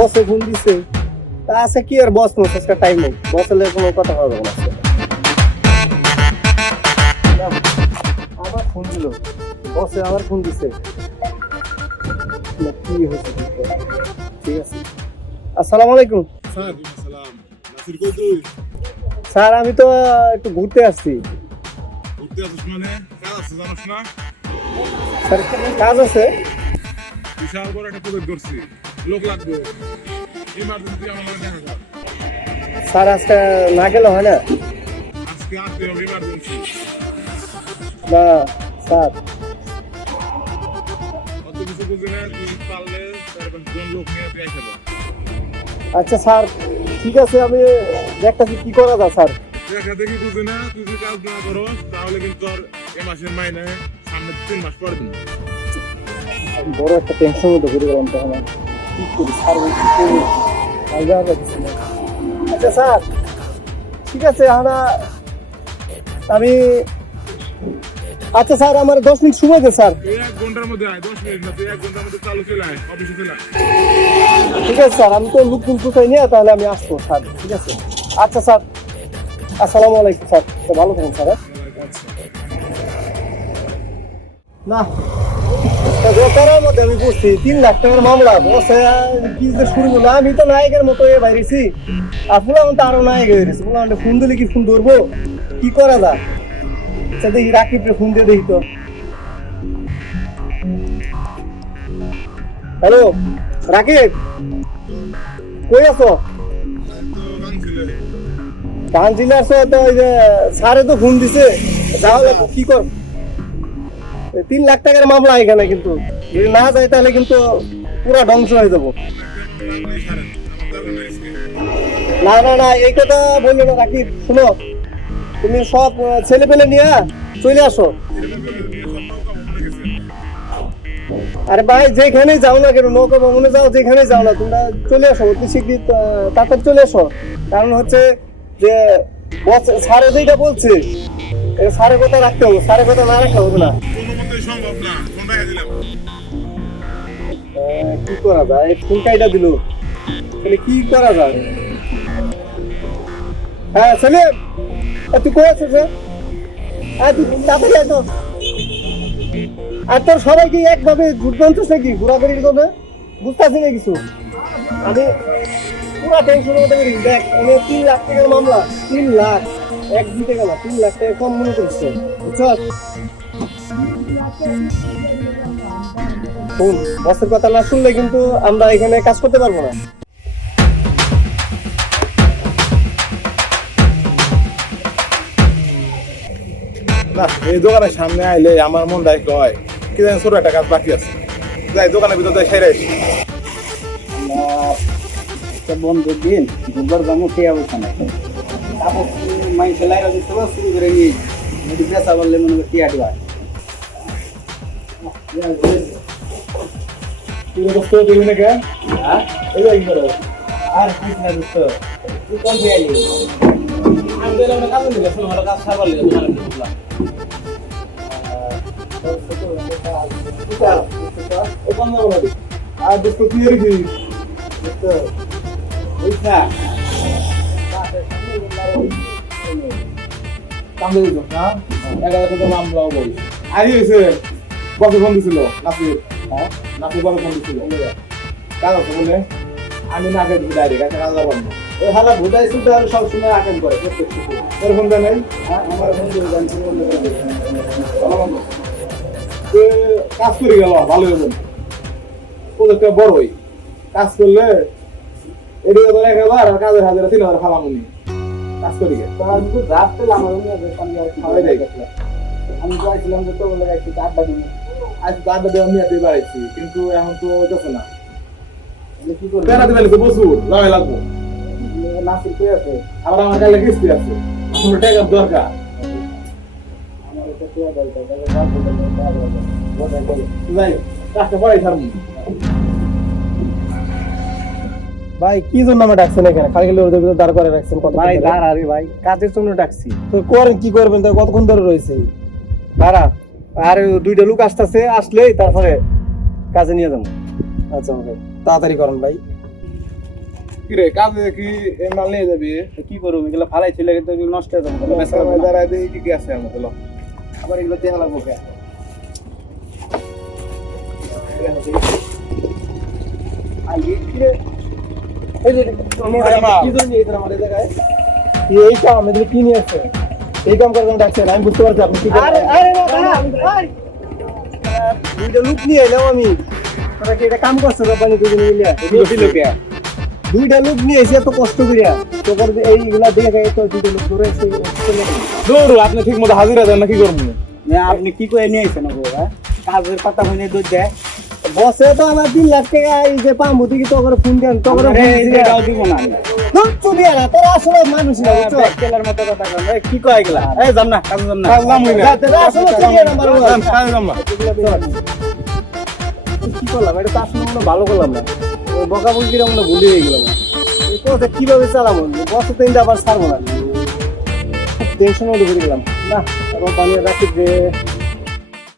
বসে ফোন দিছে, তা আছে কি আর বস নোস আজকে টাইম নেই, বসলে কোনো কথা হবে না আজকে। আবার ফোন দিল, বসে আবার ফোন দিছে, না কি হয়েছে ঠিক আছে। আসসালামু আলাইকুম স্যার। সালাম। নাসির কই তুই? স্যার। আমি তো একটু ঘুরতে আসছি। ঘুরতে আসিস মানে? কাজ আছে জানাস না? স্যার কাজ আছে। বিশাল বড় একটা প্রজেক্ট করছি, লোক লাগবে, ইমার্জেন্সি আমার লগে দেখা কর। স্যার আজকে না গেলে হয় না? আজকে আসতে হবে ইমার্জেন্সি। না স্যার। অত কিছু বুঝি না, তুই পারলে 4-5 জন লোক নিয়ে তুই এসে যা। আচ্ছা স্যার ঠিক আছে, আমি দেখতেছি কি করা যায় স্যার। দেখা দেখি বুঝি না, তুই যদি কাজ না করস তাহলে কিন্তু আর এ মাসের মাইনে সামনে 3 মাস পর দিন। আমি বড় একটা টেনশন মধ্যে ঘুরে গেলাম তখন। কি করি স্যার, কি করি আগে আর লাগছে না। আচ্ছা স্যার ঠিক আছে, আমি আচ্ছা স্যার আমার 10 মিনিট সময় দেন স্যার। তুই 1 ঘন্টার মধ্যে আয়, 10 মিনিট না, তুই 1 ঘন্টার মধ্যে চালু চলে আয়, অফিসে চলে আয়। ঠিক আছে স্যার, আমি তো লুক কোথায় নিয়ে তাহলে আমি আসবো স্যার। ঠিক আছে আচ্ছা স্যার, আসসালামু আলাইকুম স্যার। তো ভালো থাকুন স্যার। না করার মধ্যে আমি বুঝছি 3 লাখ টাকার মামলা, বসে কি যে শুরু করলো। আমি তো নায়কের মতো বাইরেছি, আর ফুলাম তো আরো নায়ক হয়ে গেছে। ফুলাম ফোন দিলে কি ফোন ধরবো, কি করা যায়? আচ্ছা দেখি রাকিবকে ফোন দিয়ে দেখি তো। হ্যালো রাকিব, কই আছো? গান জিলে আসো তো? ওই যে স্যারে তো ফোন দিছে, তাহলে কি কর? 3 লাখ টাকার মামলা এখানে, কিন্তু যদি না যায় তাহলে কিন্তু পুরো ধ্বংস হয়ে যাবো। না না না, এই কথা বললো না রাকিব। শুনো, তুমি সব ছেলে পেলে নিয়ে চলে আসো। আরে ভাই যেখানেই যাও না কেন, নৌকা ভবনে যাও, যেখানেই যাও না, তোমরা চলে আসো অতি শীঘ্রই, তাড়াতাড়ি চলে আসো। কারণ হচ্ছে যে স্যারে যেটা বলছে, স্যারের কথা রাখতে হবে, স্যারের কথা না রাখতে হবে না। কোনো মতেই সম্ভব না, ফোন রেখে দিলাম। কি করা যায়? ফোন কাইটা দিল, তাহলে কি করা যায়? হ্যাঁ সেলিম, তুই কই আছিস রে? তুই তাড়াতাড়ি আয় তো। আর তোর সবাইকে একভাবে ঘুরতে আনছিস নাকি ঘোরাঘুরির জন্য? বুঝতেছি না কিছু আমি, পুরো টেনশনের মধ্যে করি। দেখ আমি 3 লাখ টাকার মামলা, 3 লাখ এক দিতে গেল, 3 লাখ টাকা কম মনে করছে, বুঝছস? শুন, বসের কথা না শুনলে কিন্তু আমরা এখানে কাজ করতে পারবো না। না, এই দোকানের সামনে আইলে আমার মন দেয় কয় কি জানি ছোট একটা কাজ বাকি আছে, যাই দোকানের ভিতর যাই সেরে আসি। বন্ধু দিন দুবার জামু কে অবস্থা নাই তারপর মাই সেলাই রাজি তো শুরু করে নি যদি পেশা বললে মনে করি টিয়া দিবা তুই দোস্ত দেখবি না কে? হ্যাঁ এই যাই করো। আর কিছু না দোস্ত তুই কোন দিয়ে আইলি আমি তো এলাম কাজ দিলে শুনো হঠাৎ কাজ সারবার লিগে দোকানে ঢুকলাম ও কোন যাবো না আর দোস্ত তুই এরকি দোস্ত বুঝছা কামড়ে দিত না 11 টাকা মামলাও বলি আই হয়েছে। বসে ফোন দিছিল নাসির, হ্যাঁ নাসির বসে ফোন দিছিল কাজ আছে বলে আমি না খেয়ে ডাইরেক্ট একটা কাজ যাবো না। ওই হালা ভুটাই শুনতে আর সব সময় আটেন করে প্রত্যেক কিছু তোর ফোন দেয় নাই? হ্যাঁ আমার বন্ধু জানছি বন্ধু কাজ করে গেল ভালো হবে, প্রজেক্টটা বড়ই কাজ করলে এদিকে ধরে 1000 আর কাজের হাজারে 3000 খাওয়ামুনি কাজ করি গে। আমি তো রাত পেলাম আমার সঙ্গে খাওয়াই দেয় গেছিলাম আমি তো আইছিলাম যে তো বলে একটু আড্ডা দিই আজ গাড়ি দেওয়া নিয়ে তুই বাড়াইছি, কিন্তু এখন তো হইতেছে না। কি করবো বেড়া দিবে প্রচুর লাগাই লাগবো, নাসির কই আছে আবার আমার কাছে কিস্তি আছে, আমার টাকার দরকার। আমার একটা টিয়া দরকার তাহলে কাজ করতে বোঝাই করে যাই কাজটা পড়াই থাকবো। ভাই কি জন্য আমার ডাকছেন এখানে? খালি খালি ওদের ভিতরে দাঁড় করে রাখছেন কত? ভাই দাঁড়া রে ভাই কাজের জন্য ডাকছি তো করেন, কি করবেন? তা কতক্ষণ ধরে রয়েছে? দাঁড়া, আর 2টা লোক আসতেছে, আসলেই তারপরে কাজে নিয়ে যাবো। আচ্ছা ভাই তাড়াতাড়ি করেন ভাই। কি রে কাজে কি এই মাল নিয়ে যাবি কি করবো এগুলো ফালাই ছিল কিন্তু এগুলো নষ্ট হয়ে যাবে তাহলে বেচা লাগবে না। দাঁড়ায় দেখি কি কি আছে আমার মতো আবার এগুলো দেখা লাগবো কে এই যে আরে মা। কি জন্য নিয়ে এসেছেন আমাদের জায়গায়? এই কাম এগুলো কি নিয়ে এসেছেন? এই কাম করার জন্য ডাকছেন, আমি বুঝতে পারছি আপনি কি করবেন। দুইটা লোক নিয়ে এলাম আমি, তোরা কি এটা কাম করছো রব্বানি দুজনে মিলিয়া? দুইটা লোক নিয়ে এসে এত কষ্ট করিয়া তোর এইগুলা দেখে তো দুইটা লোক ধরে এসে চলে গেল। দূর আপনি ঠিক মতো হাজিরা দেন না কি করবো আপনি কি করে নিয়ে এসেছেন গো কাজের পাতা হইনি দুধ দেয় বসে তো আমার 3 লাখ টাকা এই যে পাম্পু দিকে তো করে ফোন দেন তো করে এটাও দিব না আমি। চুলিয়া না তোরা আসলে মানুষ না বুঝছো? ব্যাকটেলার মতো কথা কন কি কয় এগুলা এই যাম না কাজ যাম না কাজলাম হইবে তোরা আসলে চুলিয়া না মারো কাজলাম না কি করলাম এটা তো আসলে মনে হয় ভালো করলাম না ওই বকা বুকিরা মনে হয় ভুলে গেলাম এই কথা কিভাবে চালাবো বসে তো আবার ছাড়বো না টেনশন হয়ে গেলাম না এখন পানি রাখি যে